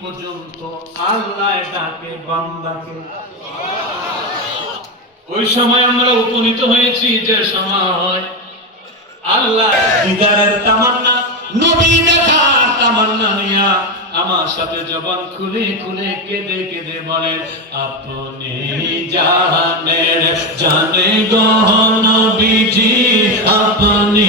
পর্যন্ত আল্লাহ ডাকে বান্দাকে। ওই সময় আমরা উপনীত হয়েছি যে সময় আল্লাহ দিদারের তামান্না, নবী দেখার তামান্না নিয়া আমার সাথে জবান খুলে খুলে কেঁদে কেঁদে বলে, আপনি জানেন জানে গহন বিজি আপনি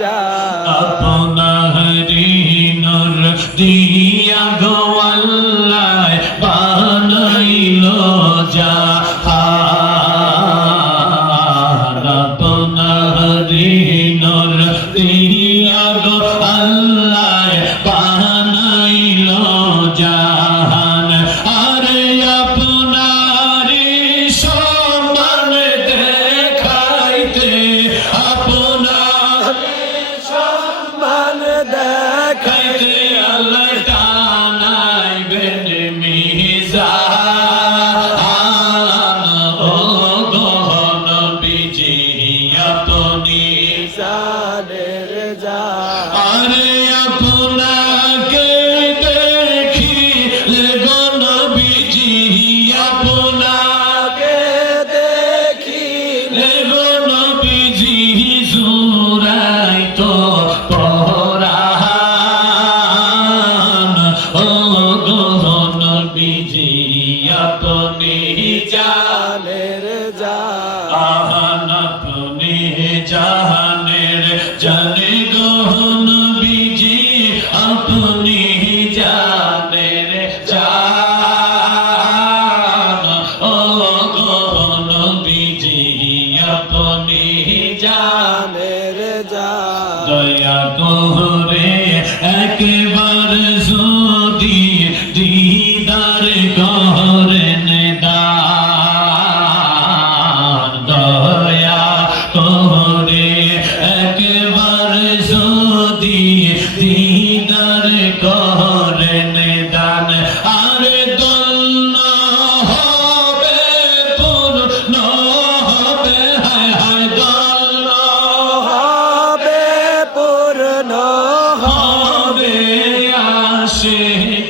যা দেখাই 자.